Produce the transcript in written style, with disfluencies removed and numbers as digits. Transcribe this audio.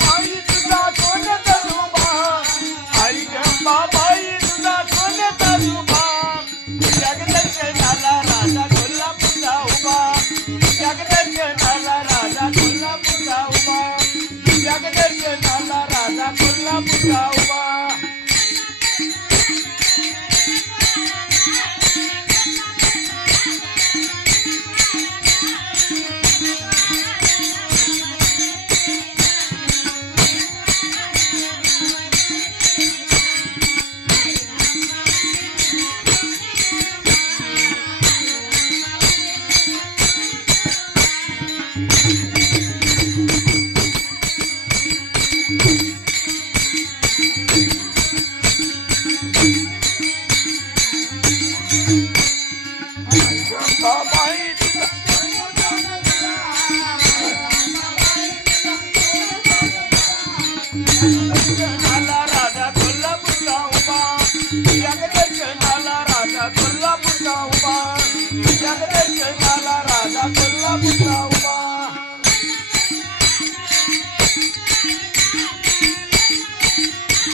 बाई तुझा कोण तरुबा आई बाई तुझा कोण तरुबा जगदर्शनाला राजा कोल्हापूरचा उभा जगदर्शनाला राजा कोल्हापूरचा उभा जगदर्शनाला राजा कोल्हापूरचा उभा राजा कोल्हापूरचा उभा जगदर्शनाला राजा कोल्हापूरचा उभा जगदर्शनाला